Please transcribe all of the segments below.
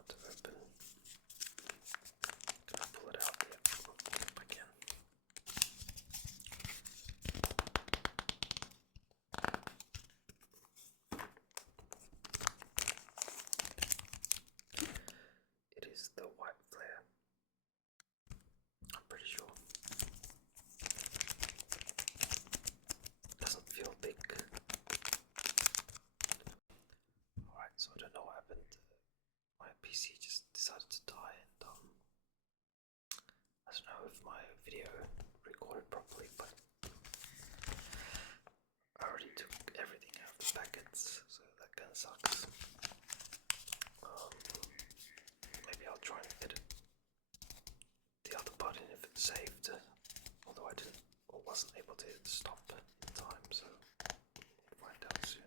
hard to open. Can I pull it out? Yeah, if I can. It is the white flare. I'm pretty sure. Doesn't feel big. Alright, so I don't know what happened. My PC just decided to die, and I don't know if my video recorded properly, but I already took everything out of the packets, so that kinda sucks. Maybe I'll try and edit the other button if it's saved, although I didn't or wasn't able to stop in time, so we'll find out soon.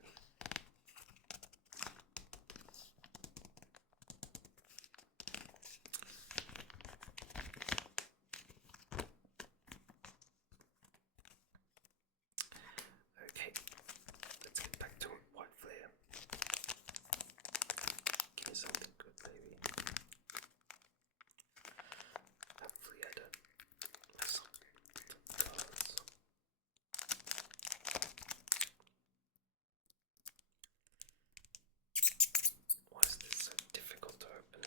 Okay, let's get back to white flare. Give me something good, maybe. Hopefully I don't mess up the cards. Why is this so difficult to open?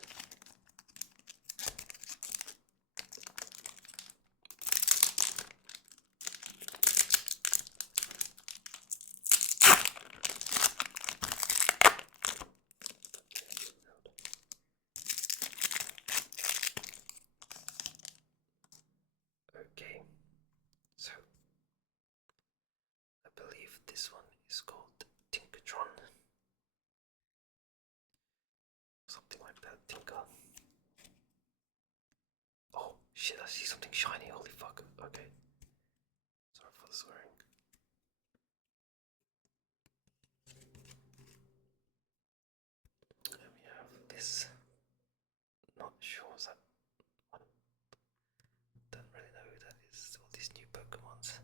Okay, so I believe this one is called Tinkertron. Something like that, Tinker. Oh shit, I see something shiny, holy fuck. Okay. Sorry for the swearing. And we have this. Not sure is that one. Don't really know who that is. All these new Pokemons.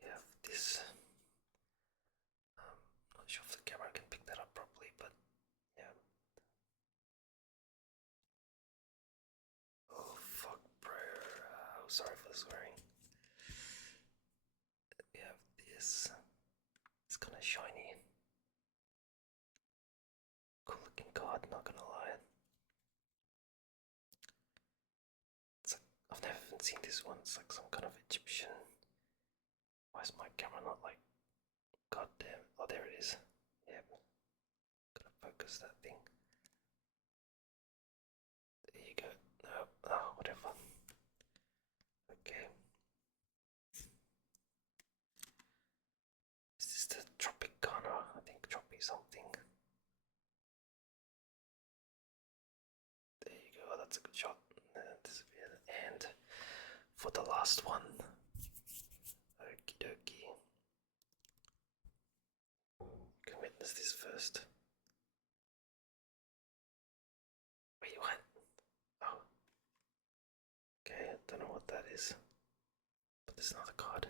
We have this. Not sure if the camera can pick that up properly, but yeah. Oh fuck, bro. Sorry for the swearing. We have this. It's kind of shiny. Cool looking card, not gonna lie. It's like, I've never even seen this one. It's like some kind of Egyptian. Why is my camera not like? God damn. Oh, there it is. Yep. Gotta focus that thing. There you go. No. Oh, whatever. Okay. Is this the Tropicana? I think Tropi something. There you go. That's a good shot. And for the last one. Okie dokie. You can witness this first. Wait, what? Oh. Okay, I don't know what that is. But there's another card.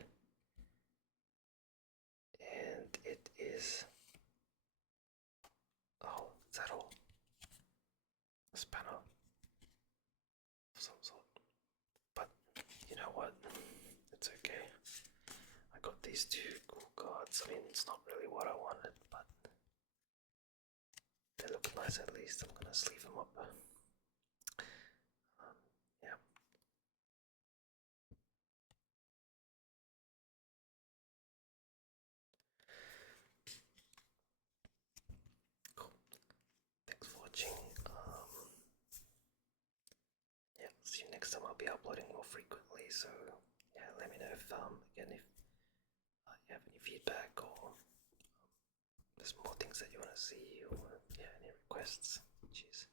And it is. Oh, is that all? A spanner of some sort. But you know what? It's okay. I got these two cool cards. I mean, it's not really what I wanted, but they look nice at least. I'm gonna sleeve them up. Yeah. Cool. Thanks for watching. Yeah, see you next time. I'll be uploading more frequently, so yeah, let me know if again if you have any feedback or there's more things that you want to see or yeah, any requests. Cheers.